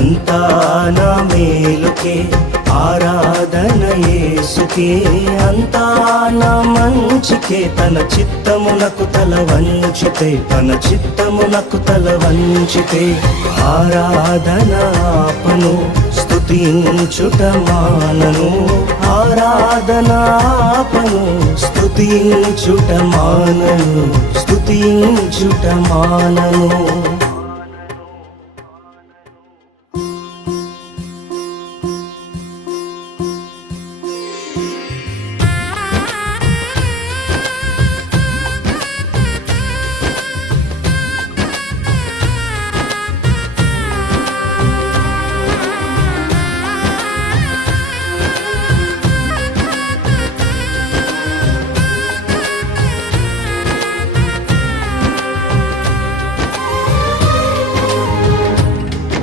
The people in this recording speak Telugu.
అంతా నా మేలుకే ఆరాధన యేసుకే, అంతా నా మంచికే. తన చిత్తమునకు తల వంచితే, తన చిత్తమునకు తల వంచితే ఆరాధన ఆపను, స్తుతించుట మానను. ఆరాధన ఆపను, స్తుతించుట మానను, స్తుతించుట మానను.